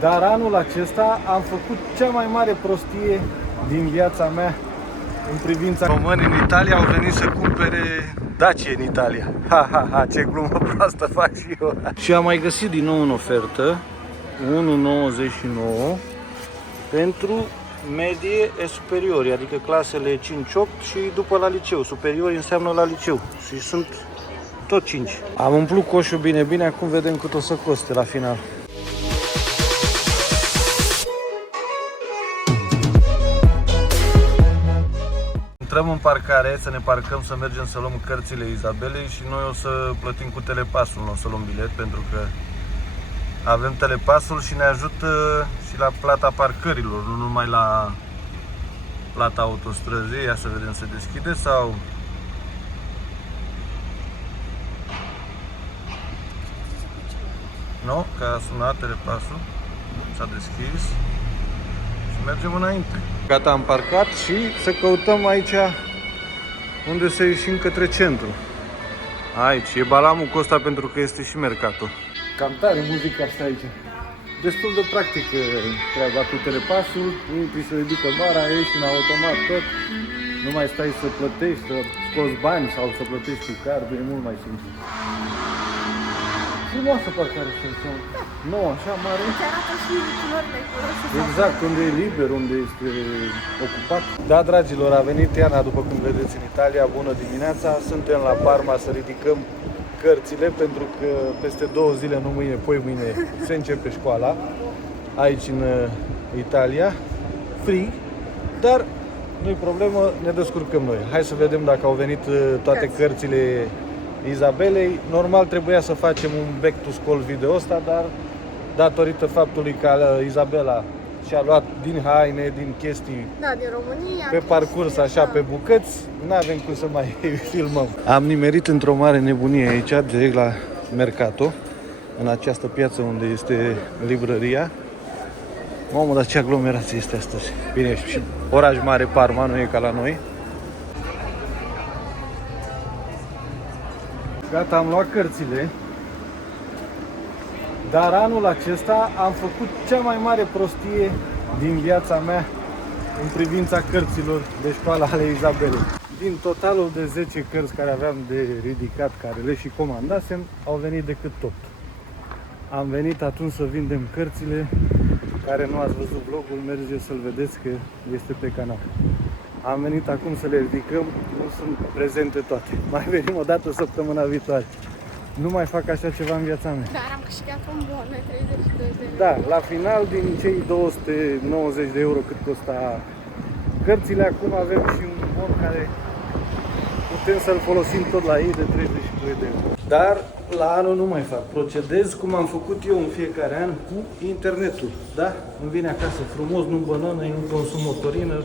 Dar anul acesta am făcut cea mai mare prostie din viața mea în privința românii în Italia au venit să cumpere Dacia în Italia. Ha, ha, ha, ce glumă proastă fac și eu. Și am mai găsit din nou în ofertă 1,99 pentru medie e superiori, adică clasele 5-8 și după la liceu. Superiori înseamnă la liceu și sunt tot 5. Am umplut coșul bine, acum vedem cât o să coste la final. Intrăm în parcare, să ne parcăm, să mergem să luăm cărțile Izabelei și noi o să plătim cu telepasul, nu o să luăm bilet pentru că avem telepasul și ne ajută și la plata parcărilor, nu numai la plata autostrăzii. Ia să vedem, se deschide sau... Nu? Că a sunat telepasul, s-a deschis și mergem înainte. Gata, am parcat și să căutăm aici unde să ieșim către centru. Aici e balamul Costa pentru că este și Mercato. Cam tare muzica asta aici. Destul de practică treaba cu telepasul, intri să ridică bara, ieși în automat tot. Nu mai stai să plătești, să scoți bani sau să plătești cu cardul, e mult mai simplu. Frumoasă parcare asta. Nu, așa mare. Îți arată și culorile. Exact, unde e liber, unde este ocupat. Da, dragilor, a venit Iana, după cum vedeți, în Italia. Bună dimineața! Suntem la Parma să ridicăm cărțile, pentru că peste 2 zile, nu mâine, poi mâine, se începe școala aici în Italia. Frig, dar nu-i problemă, ne descurcăm noi. Hai să vedem dacă au venit toate cărțile Izabelei. Normal trebuia să facem un back to school video ăsta, dar datorită faptului că Izabela și-a luat din haine, din chestii din România, pe parcurs, așa, pe bucăți, n-avem cum să mai filmăm. Am nimerit într-o mare nebunie aici, direct la Mercato, în această piață unde este librăria. Mamă, dar ce aglomerație este astăzi. Bine, și oraș mare Parma, nu e ca la noi. Gata, am luat cărțile. Dar anul acesta am făcut cea mai mare prostie din viața mea în privința cărților de școală ale Izabelei. Din totalul de 10 cărți care aveam de ridicat, care le și comandasem, au venit decât 8. Am venit atunci să vindem cărțile. Care nu ați văzut vlogul, mergeți să-l vedeți că este pe canal. Am venit acum să le ridicăm, nu sunt prezente toate. Mai venim o dată săptămâna viitoare. Nu mai fac așa ceva în viața mea. Dar am câștigat un bon de 32 de euro. Da, la final din cei 290 de euro cât costa cărțile, acum avem și un bon care putem să-l folosim tot la ei de 32 de euro. Dar la anul nu mai fac. Procedez cum am făcut eu în fiecare an cu internetul. Da? Îmi vine acasă frumos, nu bănănă, nu consum motorină,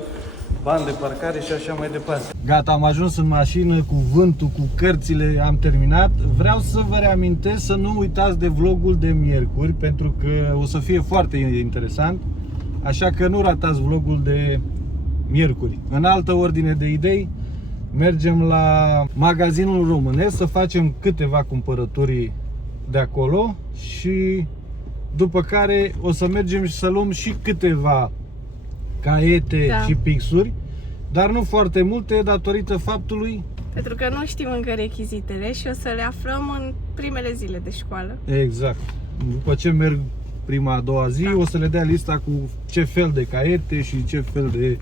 bani de parcare și așa mai departe. Gata, am ajuns în mașină cu vântul, cu cărțile, am terminat. Vreau să vă reamintesc să nu uitați de vlogul de miercuri, pentru că o să fie foarte interesant. Așa că nu ratați vlogul de miercuri. În altă ordine de idei, mergem la magazinul românesc să facem câteva cumpărături de acolo și după care o să mergem și să luăm și câteva caiete și pixuri, dar nu foarte multe datorită faptului pentru că nu știm încă rechizitele și o să le aflăm în primele zile de școală. Exact. După ce merg prima, a doua zi, o să le dea lista cu ce fel de caiete și ce fel de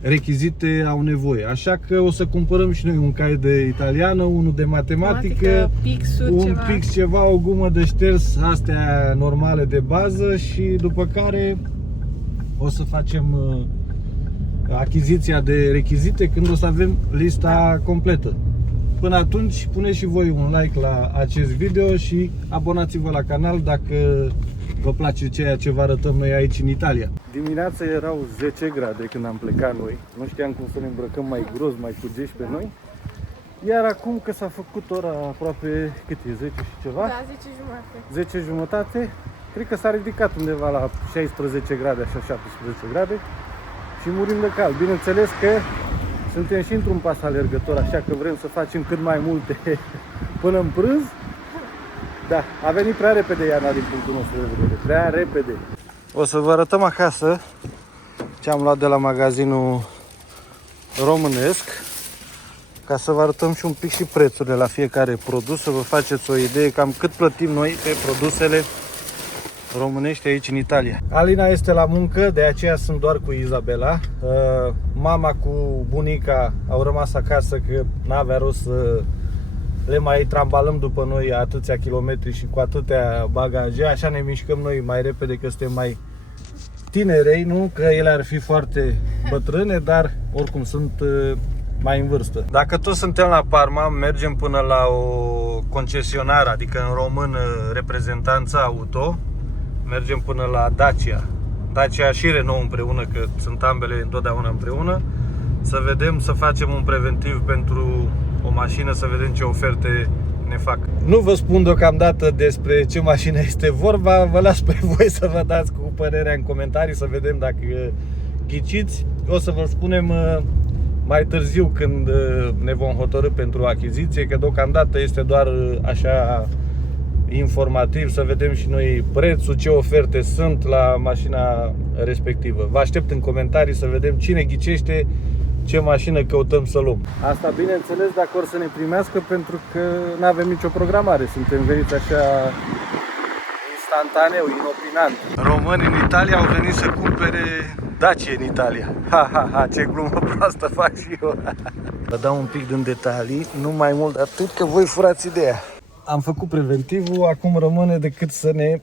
rechizite au nevoie. Așa că o să cumpărăm și noi un caiet de italiană, unul de matematică, un pix ceva, o gumă de șters, astea normale de bază și după care o să facem achiziția de rechizite când o să avem lista completă. Până atunci, puneți și voi un like la acest video și abonați-vă la canal dacă vă place ceea ce vă arătăm noi aici în Italia. Dimineața erau 10 grade când am plecat noi. Nu știam cum să ne îmbrăcăm mai gros, mai cugeși pe noi. Iar acum că s-a făcut ora aproape, cât e, 10 și ceva? Da, 10 jumate. 10 jumătate. Cred că s-a ridicat undeva la 16 grade, așa 17 grade. Și murim de cald. Bineînțeles că suntem și într-un pas alergător, așa că vrem să facem cât mai multe până în prânz. Da, a venit prea repede Iana din punctul nostru de vedere, prea repede. O să vă arătăm acasă ce am luat de la magazinul românesc, ca să vă arătăm și un pic și prețurile la fiecare produs, să vă faceți o idee cam cât plătim noi pe produsele românești aici în Italia. Alina este la muncă, de aceea sunt doar cu Izabela. Mama cu bunica au rămas acasă că n-avea rost să le mai trambalăm după noi atâția kilometri și cu atâtea bagaje. Așa ne mișcăm noi mai repede, că suntem mai tinerei, nu că ele ar fi foarte bătrâne, dar oricum sunt mai în vârstă. Dacă tot suntem la Parma, mergem până la o concesionară, adică în român reprezentanța auto. Mergem până la Dacia. Dacia și Renault împreună, că sunt ambele întotdeauna împreună. Să vedem, să facem un preventiv pentru o mașină, să vedem ce oferte ne fac. Nu vă spun deocamdată despre ce mașină este vorba, vă las pe voi să vă dați cu părerea în comentarii, să vedem dacă ghiciți. O să vă spunem mai târziu când ne vom hotărî pentru achiziție, că deocamdată este doar așa informativ, să vedem și noi prețul, ce oferte sunt la mașina respectivă. Vă aștept în comentarii să vedem cine ghicește ce mașină căutăm să luăm. Asta bineînțeles dacă or să ne primească, pentru că nu avem nicio programare, suntem veniți așa instantaneu, inopinant. Români în Italia au venit să cumpere Dacia în Italia. Ha, ha, ha, ce glumă proastă fac și eu. Vă dau un pic din detalii, nu mai mult de atât, că voi furați ideea. Am făcut preventivul, acum rămâne decât să ne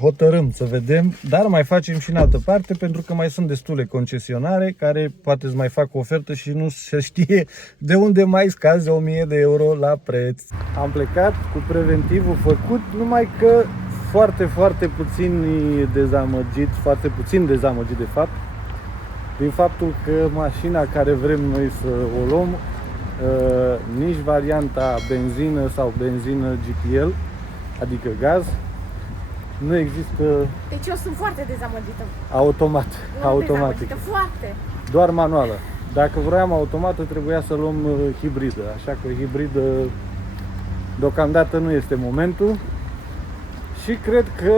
hotărâm, să vedem, dar mai facem și în altă parte, pentru că mai sunt destule concesionare care poate îți mai fac o ofertă și nu se știe de unde mai scazi 1000 de euro la preț. Am plecat cu preventivul făcut, numai că foarte puțin dezamăgit de fapt, din faptul că mașina care vrem noi să o luăm, nici varianta benzină sau benzină GPL, adică gaz, nu există. Deci eu sunt foarte dezamăgită. Automatic. Foarte. Doar manuală. Dacă vroiam automată, trebuia să luăm hibridă, așa că hibridă deocamdată nu este momentul. Și cred că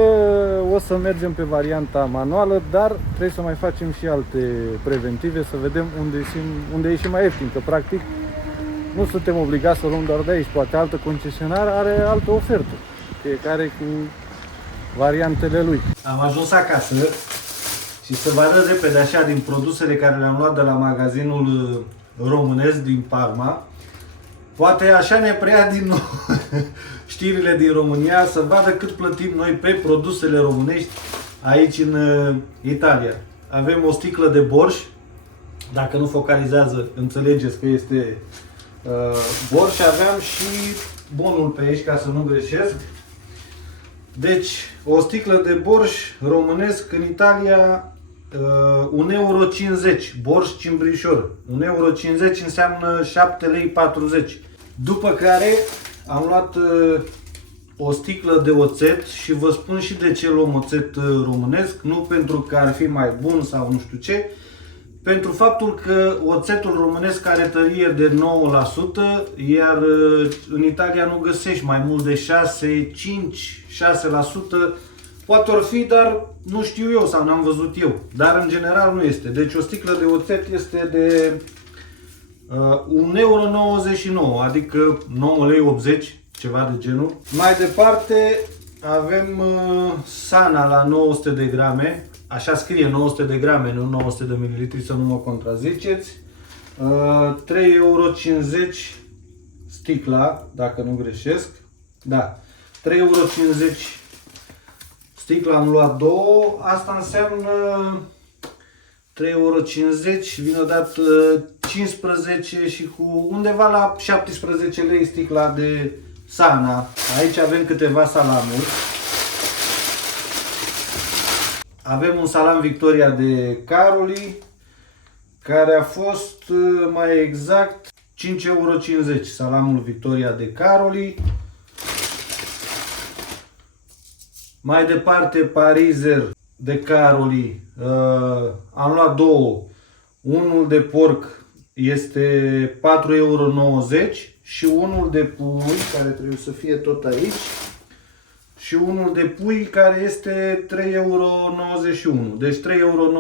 o să mergem pe varianta manuală, dar trebuie să mai facem și alte preventive, să vedem unde e și mai ieftin, că practic nu suntem obligați să luăm doar de aici, poate altă concesionară are altă ofertă, fiecare cu variantele lui. Am ajuns acasă și să vă arăt repede așa din produsele care le-am luat de la magazinul românesc din Parma. Poate așa ne preia din nou știrile din România, să vadă cât plătim noi pe produsele românești aici în Italia. Avem o sticlă de borș, dacă nu focalizează, înțelegeți că este borș. Aveam și bonul pe aici, ca să nu greșesc. Deci, o sticlă de borș românesc în Italia, 1,50 euro, borș cimbrișor. 1,50 euro înseamnă 7,40 lei. După care am luat o sticlă de oțet și vă spun și de ce luăm oțet românesc, nu pentru că ar fi mai bun sau nu știu ce, pentru faptul că oțetul românesc are tărie de 9%, iar în Italia nu găsești mai mult de 6%, poate or fi, dar nu știu eu sau n-am văzut eu, dar în general nu este. Deci o sticlă de oțet este de 1,99 euro, adică 9,80 lei, ceva de genul. Mai departe avem Sana la 900 de grame, așa scrie 900 de grame, nu 900 de mililitri, să nu mă contraziceți. 3,50 euro sticla, dacă nu greșesc. Da, 3,50 euro sticla, am luat două, asta înseamnă 3,50 euro, vine odată 15 și cu undeva la 17 lei sticla de Sana. Aici avem câteva salamuri. Avem un salam Victoria de Caroli, care a fost mai exact 5,50 euro, salamul Victoria de Caroli. Mai departe, parizer de Caroli, am luat două. Unul de porc este 4,90 euro și unul de pui, care trebuie să fie tot aici, și unul de pui care este 3,91 euro. Deci 3,91 euro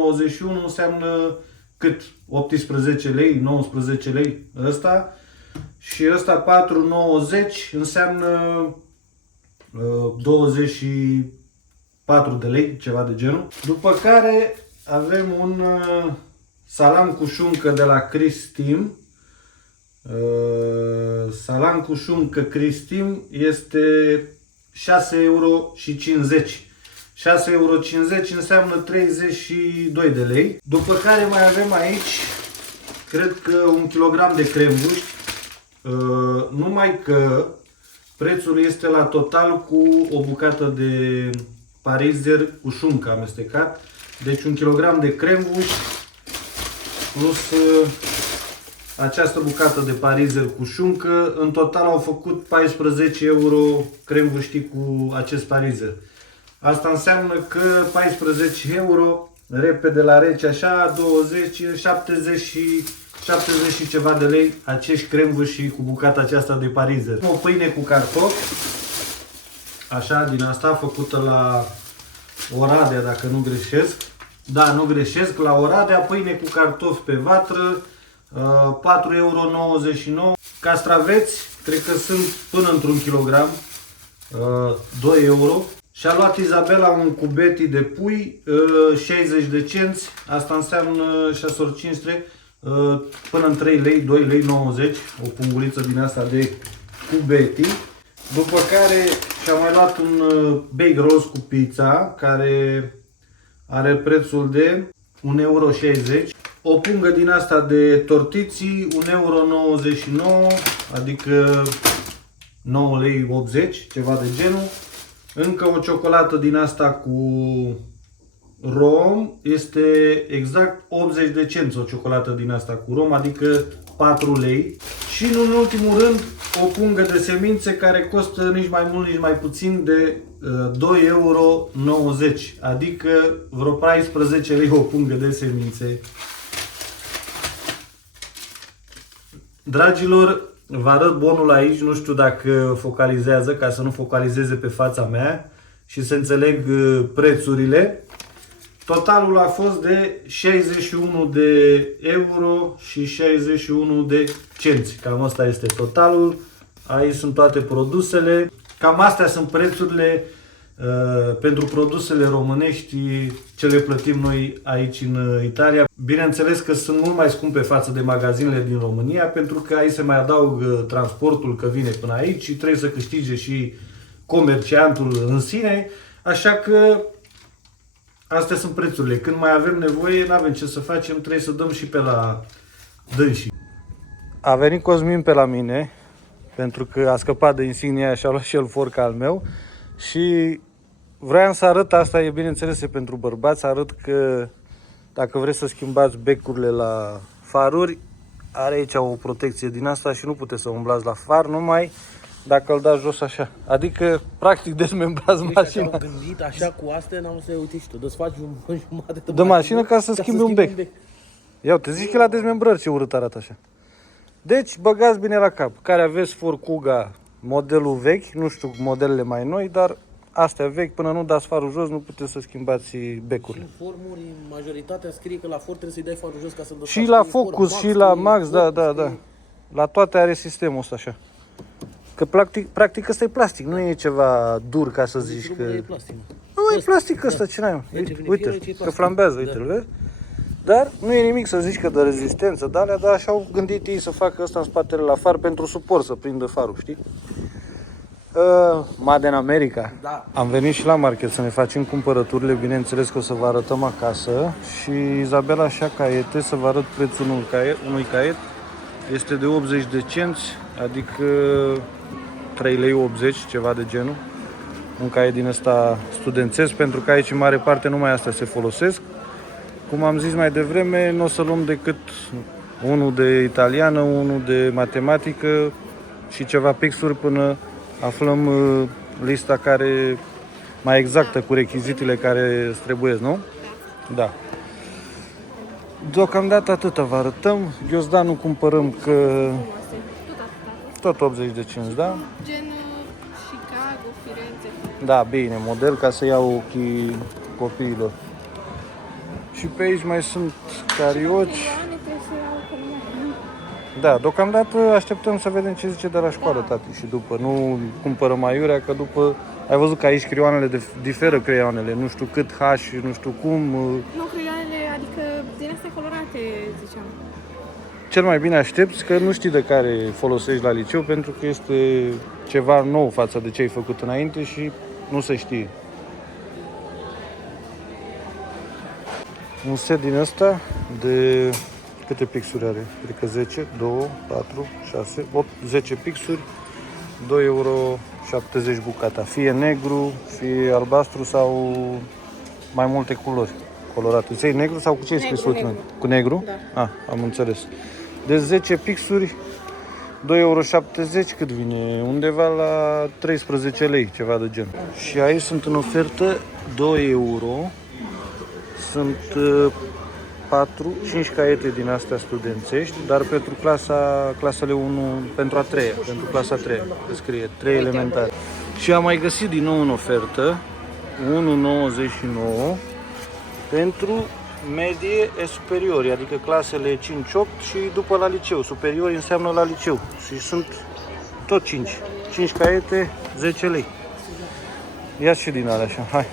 înseamnă cât? 18 lei, 19 lei ăsta. Și ăsta 4,90 înseamnă 24 de lei, ceva de genul. După care avem un salam cu șuncă de la Cristim. Salam cu șuncă Cristim este 6,50 euro. 6,50 euro înseamnă 32 de lei. După care mai avem aici, cred că 1 kg de crembuști. Numai că prețul este la total cu o bucată de parizer cu șuncă amestecat. Deci 1 kg de crembuști plus această bucată de parizer cu șuncă. În total au făcut 14 euro crembuștii cu acest parizer. Asta înseamnă că 14 euro, repede la rece așa, 20, 70 și ceva de lei acești crembuși cu bucata aceasta de parizer. O pâine cu cartofi, așa, din asta, făcută la Oradea, dacă nu greșesc. Da, nu greșesc, la Oradea, pâine cu cartofi pe vatră, 4,99 euro. Castraveți, cred că sunt până într-un kilogram, 2 euro. Și-a luat Izabela un cubeti de pui, 60 de cenți, asta înseamnă 6 ori 500, până în 3 lei, 2 lei 90, o punguliță din asta de cubeti. După care și-a mai luat un bake roast cu pizza, care are prețul de 1,60 euro. O pungă din asta de tortiții, 1,99 euro, adică 9 lei 80, ceva de genul. Încă o ciocolată din asta cu rom, este exact 80 de cenți o ciocolată din asta cu rom, adică 4 lei. Și în ultimul rând, o pungă de semințe care costă nici mai mult, nici mai puțin de 2,90 euro, adică vreo 14 lei o pungă de semințe. Dragilor, vă arăt bonul aici, nu știu dacă focalizează, ca să nu focalizeze pe fața mea și să înțeleg prețurile. Totalul a fost de 61 de euro și 61 de cenți. Cam asta este totalul. Aici sunt toate produsele. Cam astea sunt prețurile pentru produsele românești ce le plătim noi aici în Italia. Bineînțeles că sunt mult mai scumpe față de magazinele din România, pentru că aici se mai adaugă transportul că vine până aici și trebuie să câștige și comerciantul în sine. Așa că astea sunt prețurile. Când mai avem nevoie, nu avem ce să facem, trebuie să dăm și pe la dânsii. A venit Cosmin pe la mine, pentru că a scăpat de insignia și a luat și el forca al meu. Și vreau să arăt, asta e bineînțeles pentru bărbați, să arăt că dacă vreți să schimbați becurile la faruri, are aici o protecție din asta și nu puteți să umblați la far numai dacă îl dați jos așa. Adică, practic, dezmembrați mașina. Am gândit așa cu astea, n-am să uite și tu, desfaci un jumătate de mașină ca să schimbi un bec. Ia te zici că la dezmembrări ce urât arată așa. Deci, băgați bine la cap. Care aveți Ford Kuga modelul vechi, nu știu modelele mai noi, dar astea vechi, până nu dați farul jos, nu puteți să schimbați becurile. Și în formuri, majoritatea scrie că la Ford trebuie să-i dai farul jos ca să-l dă. Și la Focus, și la Max, da. La toate are sistemul ăsta așa. Că practic ăsta e plastic, nu e ceva dur ca să zici că... E plastic. Nu, e plastic ăsta, ce n-ai? Uite, că flambează, uite, îl vezi? Dar nu e nimic să zici că de rezistență, dar așa au gândit ei să facă ăsta în spatele la far pentru suport, să prindă farul, știi? Made in America. Da. Am venit și la market să ne facem cumpărăturile, bineînțeles că o să vă arătăm acasă. Și Izabela așa caiete, să vă arăt prețul unui caiet. Este de 80 de cenți, adică 3 lei 80, ceva de genul. Un caiet din ăsta studențesc, pentru că aici în mare parte numai astea se folosesc. Cum am zis mai devreme, nu o să luăm decât unul de italiană, unul de matematică și ceva pixuri până aflăm lista care mai exactă cu rechizitele care îți trebuie, nu? Da. Deocamdată atâta vă arătăm. Ghiozdanul cumpărăm că tot 80 de cenți, da? Gen Chicago, Firenze. Da, bine, model ca să iau ochii copiilor. Și pe aici mai sunt carioci. Da, deocamdată așteptăm să vedem ce zice de la școală, tati, și după. Nu cumpărăm aiurea, că după... Ai văzut că aici creioanele diferă creioanele, nu știu cât H, nu știu cum. Nu, creioanele, adică din astea colorate, ziceam. Cel mai bine aștepți că nu știi de care folosești la liceu, pentru că este ceva nou față de ce ai făcut înainte și nu se știe. Un set din ăsta de câte pixuri are? Cred că 10, 2, 4, 6, 8, 10 pixuri, 2,70 euro bucata. Fie negru, fie albastru sau mai multe culori colorate. Îți iei negru sau cu ce ai scris ultima? Cu negru? Da. Ah, am înțeles. De 10 pixuri, 2,70 euro, cât vine? Undeva la 13 lei, ceva de gen. Și aici sunt în ofertă 2 euro. Sunt 5 caiete din astea studențești, dar pentru clasele 1, pentru a 3, pentru clasa 3, scrie 3 elementare. Și am mai găsit din nou în ofertă 1,99 pentru medie e superiori, adică clasele 5-8 și după la liceu. Superiori înseamnă la liceu și sunt tot 5 caiete, 10 lei. Ia și din alea așa, hai.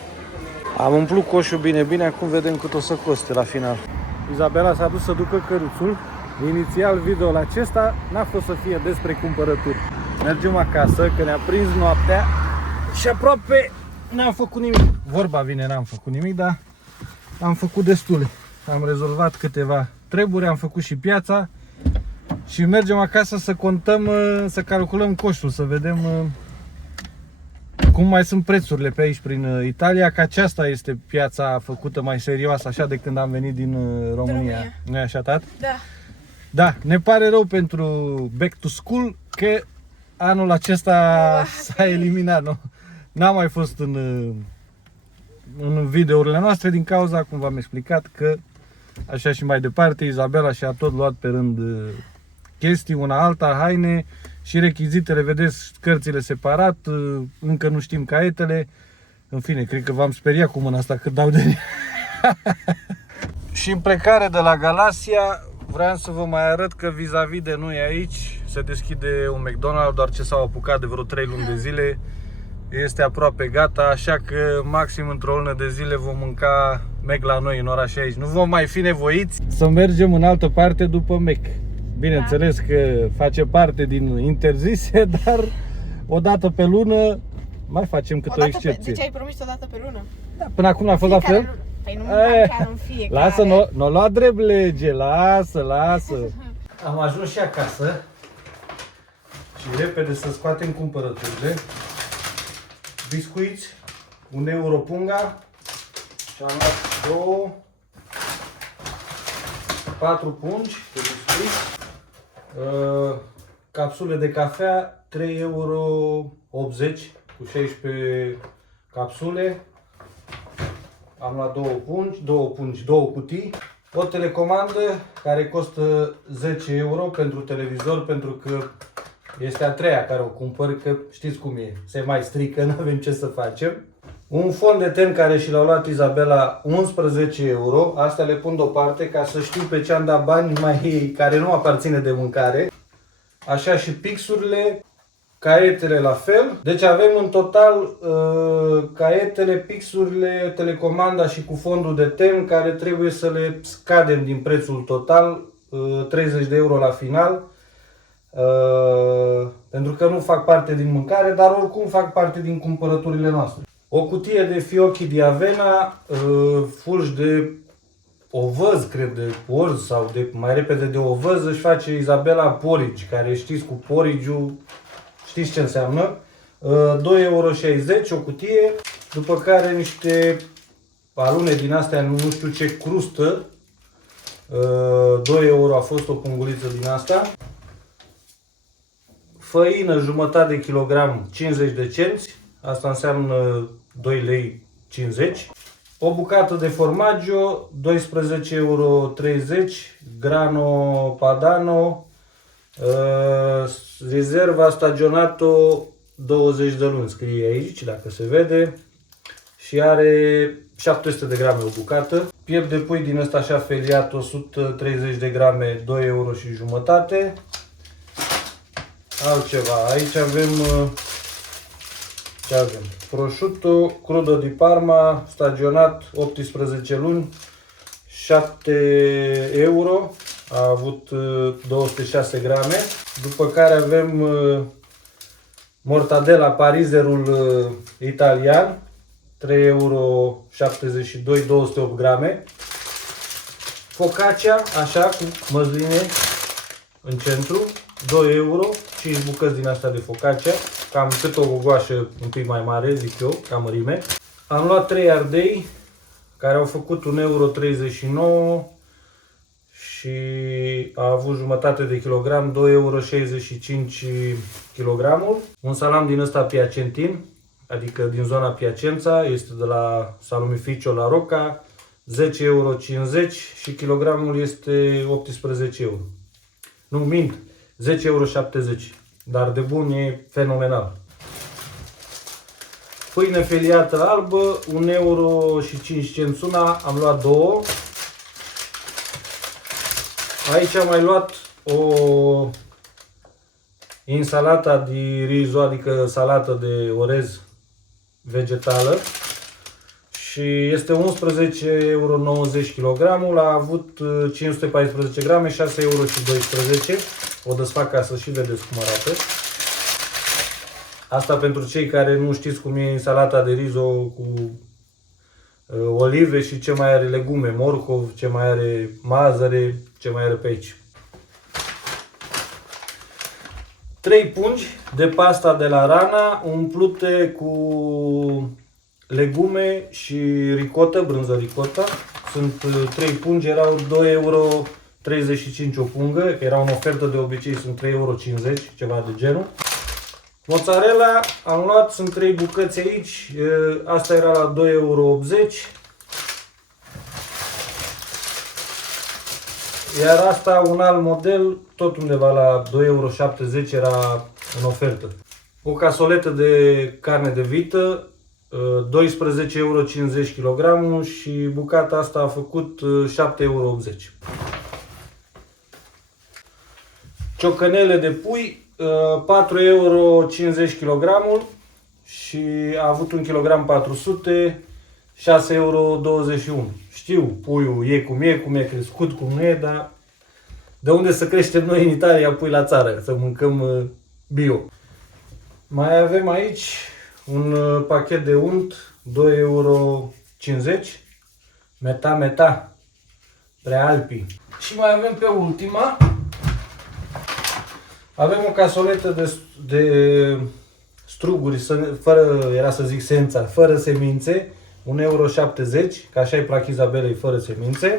Am umplut coșul bine, acum vedem cât o să coste la final. Izabela s-a dus să ducă căruțul. Inițial videoul acesta n-a fost să fie despre cumpărături. Mergem acasă, că ne-a prins noaptea și aproape n-am făcut nimic. Vorba vine, n-am făcut nimic, dar am făcut destule. Am rezolvat câteva treburi, am făcut și piața și mergem acasă să contăm, să calculăm coșul, să vedem cum mai sunt prețurile pe aici prin Italia, că aceasta este piața făcută mai serioasă așa de când am venit din România. Nu e așa, tat? Da. Da, ne pare rău pentru Back to School că anul acesta s-a eliminat, nu? N-a mai fost în videourile noastre din cauza, cum v-am explicat, că așa și mai departe Izabela și-a tot luat pe rând chestii, una alta, haine și rechizitele, vedeți, cărțile separat, încă nu știm caietele. În fine, cred că v-am speriat cu mâna asta cât dau de Și în plecare de la Galația vreau să vă mai arăt că vis-a-vis de noi aici se deschide un McDonald's, doar ce s-au apucat de vreo 3 luni de zile. Este aproape gata, așa că maxim într-o lună de zile vom mânca Mac la noi în oraș aici. Nu vom mai fi nevoiți să mergem în altă parte după Mac. Bineînțeles că face parte din interzise, dar o dată pe lună mai facem câte o excepție. Deci ai promis o dată pe lună? Da, până acum a fost la fel? Păi nu măcar în fiecare. Lasă, n-o lua drept lege, lasă. Am ajuns și acasă și repede să scoatem cumpărăturile. Biscuiți, 1 euro punga și am luat 4 pungi de biscuiți, capsule de cafea, 3,80 euro cu 16 capsule. Am luat 2 cutii, o telecomandă care costă 10 euro pentru televizor, pentru că este a treia care o cumpăr, că știți cum e, se mai strică, nu avem ce să facem. Un fond de ten care și l-a luat Izabela, 11 euro, astea le pun deoparte ca să știu pe ce am dat bani mai care nu aparține de mâncare. Așa și pixurile, caietele la fel. Deci avem în total caietele, pixurile, telecomanda și cu fondul de ten care trebuie să le scadem din prețul total, 30 de euro la final. Pentru că nu fac parte din mâncare, dar oricum fac parte din cumpărăturile noastre. O cutie de fiocchi de avena, fulgi de ovăz, cred, de orz sau de, mai repede de ovăz, își face Izabela porridge, care știți cu porridge-ul, știți ce înseamnă. 2,60 euro o cutie, după care niște alune din astea, nu știu ce crustă, 2 euro a fost o punguliță din asta. Făină, jumătate de kilogram, 50 de cenți, asta înseamnă 2 lei 50. O bucată de formaggio, 12,30 euro, grano padano, riserva stagionato, 20 de luni, scrie aici, dacă se vede. Și are 700 de grame o bucată. Piept de pui din ăsta așa feliat, 130 de grame, 2 euro și jumătate. Altceva, aici avem, ce avem? Prosciutto crudo di Parma, stagionat 18 luni, 7 euro, a avut 206 grame. După care avem mortadela pariserul italian, 3,72 euro, 208 grame. Focaccia, așa, cu măsline în centru, 2 euro, 5 bucăți din asta de focaccia, cam cât o gogoașă un pic mai mare, zic eu, ca mărime. Am luat 3 ardei, care au făcut 1,39 euro și a avut jumătate de kilogram, 2,65 euro kilogramul. Un salam din ăsta piacentin, adică din zona Piacenza, este de la Salumificio La Rocca, 10,50 euro și kilogramul este 18 euro. Nu, mint, 10,70 euro, dar de bun e fenomenal. Pâine feliată albă, 1,05 euro una, am luat 2. Aici am mai luat o insalata de riso, adică salată de orez vegetală și este 11,90 euro kg, a avut 514 grame, 6,12 euro. O desfac ca să și vedeți cum arată. Asta pentru cei care nu știți cum e insalata de riso cu olive și ce mai are legume, morcov, ce mai are mazăre, ce mai are pe aici. 3 pungi de pasta de la Rana umplute cu legume și ricotă, brânză ricotta. Sunt 3 pungi, erau 2,35 euro o pungă, era în ofertă, de obicei sunt 3,50 euro, ceva de genul. Mozzarella am luat, sunt 3 bucăți aici, asta era la 2,80 euro. Iar asta, un alt model, tot undeva la 2,70 euro era în ofertă. O casoletă de carne de vită, 12,50 euro kg și bucata asta a făcut 7,80 euro. Ciocănele de pui, 4,50 euro kg și a avut 1 kg 400, 6,21 euro. Știu, puiul e, cum e crescut, cum nu e, dar de unde să creștem noi în Italia pui la țară, să mâncăm bio. Mai avem aici un pachet de unt, 2,50 euro, Meta, Prealpi. Și mai avem pe ultima, avem o casoletă de struguri, fără, era să zic sența, fără semințe, 1,70 euro, că așa e plac Izabelei, fără semințe.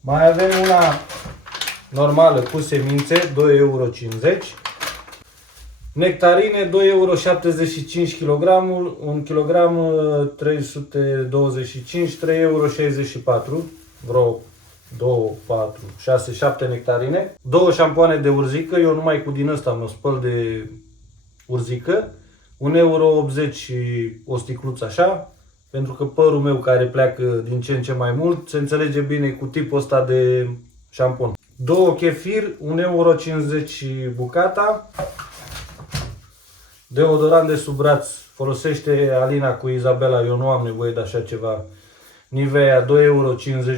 Mai avem una normală cu semințe, 2,50 euro. Nectarine, 2,75 euro kg, 1 kg 325, 3,64 euro, vreo 2, 4, 6, 7 nectarine. 2 șampoane de urzică, eu numai cu din ăsta mă spăl de urzică, 1,80 euro o sticluță așa, pentru că părul meu care pleacă din ce în ce mai mult se înțelege bine cu tipul ăsta de șampon. 2 chefir, 1,50 euro bucata. Deodorant de sub braț, folosește Alina cu Izabela, eu nu am nevoie de așa ceva. Nivea, 2,50 euro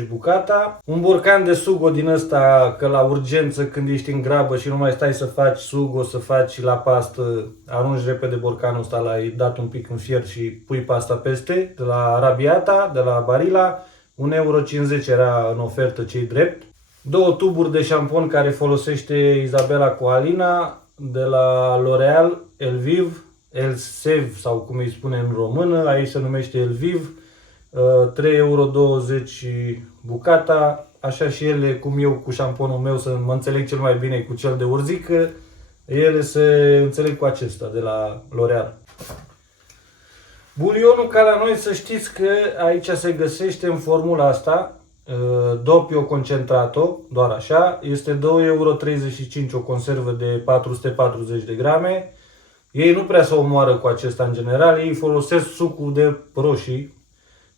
bucata. Un borcan de sugo din ăsta, că la urgență când ești în grabă și nu mai stai să faci sugo, să faci la pastă, arunci repede borcanul ăsta, l-ai dat un pic în fier și pui pasta peste. De la Arrabbiata, de la Barilla, 1,50 euro era în ofertă, cei drept. 2 tuburi de șampon care folosește Izabela cu Alina, de la L'Oreal, Elviv, Elsev sau cum îi spune în română, aici se numește Elviv. 3,20 euro bucata, așa și ele, cum eu cu șamponul meu să mă înțeleg cel mai bine cu cel de urzică, ele se înțeleg cu acesta de la L'Oreal. Bulionul, ca la noi, să știți că aici se găsește în formula asta, Doppio Concentrato, doar așa, este 2,35 euro o conservă de 440 de grame, Ei nu prea se omoară cu acesta în general, ei folosesc sucul de roșii,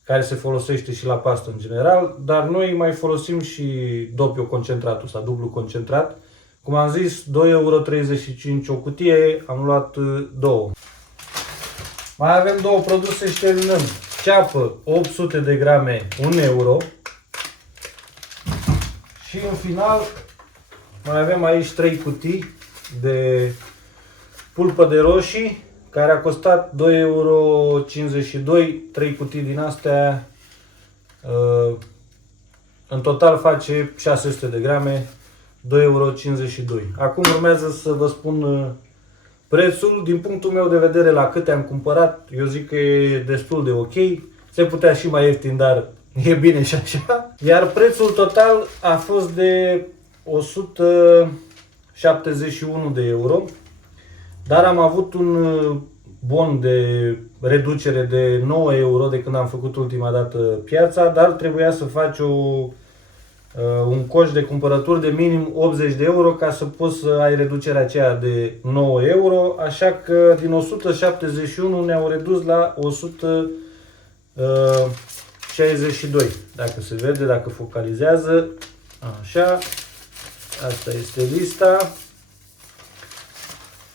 care se folosește și la pastă în general, dar noi mai folosim și dopio concentratul sau dublu concentrat. Cum am zis, 2,35 € o cutie, am luat 2. Mai avem două produse și terminăm. Ceapă 800 de grame, 1 euro. Și în final mai avem aici 3 cutii de pulpă de roșii, care a costat 2,52 €, 3 cutii din astea. În total face 600 de grame, 2,52 €. Acum urmează să vă spun prețul. Din punctul meu de vedere, la câte am cumpărat, eu zic că e destul de ok. Se putea și mai ieftin, dar e bine și așa. Iar prețul total a fost de 171 de euro. Dar am avut un bon de reducere de 9 euro de când am făcut ultima dată piața, dar trebuia să faci un coș de cumpărături de minim 80 de euro ca să poți să ai reducerea aceea de 9 euro, așa că din 171 ne-au redus la 162. Dacă se vede, dacă focalizează, așa, asta este lista.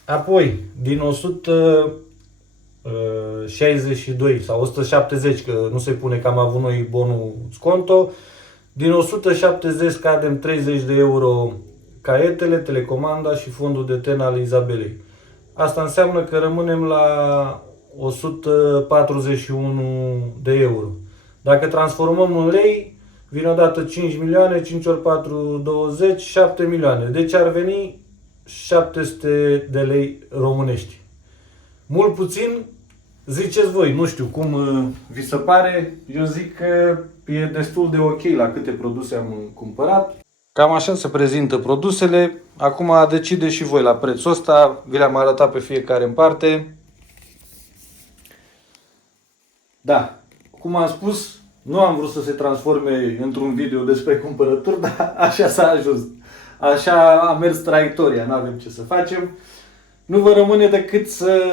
Apoi, din 162 sau 170, că nu se pune că am avut noi bonul sconto, din 170 scadem 30 de euro caietele, telecomanda și fondul de ten al Izabelei. Asta înseamnă că rămânem la 141 de euro. Dacă transformăm în lei, vine odată 5 milioane, 5 ori 4, 20, 7 milioane. Deci ar veni 700 de lei românești. Mult puțin? Ziceți voi, nu știu cum vi se pare. Eu zic că e destul de ok la câte produse am cumpărat. Cam așa se prezintă produsele. Acum decide și voi la prețul ăsta. Vi le-am arătat pe fiecare în parte. Da, cum am spus, nu am vrut să se transforme într-un video despre cumpărături, dar așa s-a ajuns. Așa a mers traiectoria, nu avem ce să facem. Nu vă rămâne decât să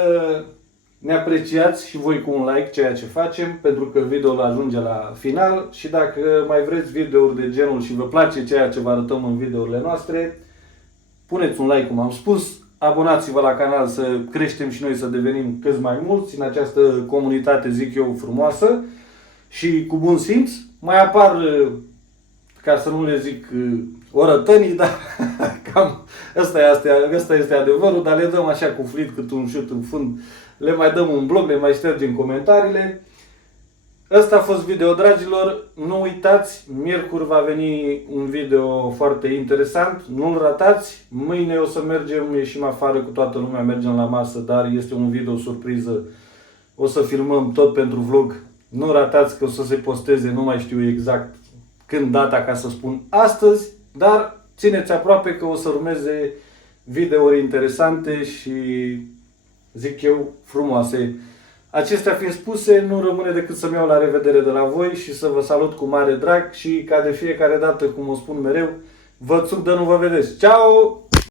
ne apreciați și voi cu un like ceea ce facem, pentru că video-ul ajunge la final. Și dacă mai vreți videouri de genul și vă place ceea ce vă arătăm în videourile noastre, puneți un like, cum am spus, abonați-vă la canal să creștem și noi să devenim cât mai mulți în această comunitate, zic eu, frumoasă și cu bun simț. Mai apar, ca să nu le zic orătănii, dar cam ăsta este adevărul, dar le dăm așa cu flit cât un șut în fund, le mai dăm un blog, le mai ștergem comentariile. Ăsta a fost video, dragilor. Nu uitați, miercuri va veni un video foarte interesant, nu-l ratați. Mâine o să mergem, ieșim afară cu toată lumea, mergem la masă, dar este un video surpriză. O să filmăm tot pentru vlog. Nu ratați că o să se posteze, nu mai știu exact când data ca să spun astăzi, dar țineți aproape că o să urmeze videouri interesante și, zic eu, frumoase. Acestea fiind spuse, nu rămâne decât să-mi iau la revedere de la voi și să vă salut cu mare drag și, ca de fiecare dată, cum o spun mereu, vă țuc de nu vă vedeți. Ciao!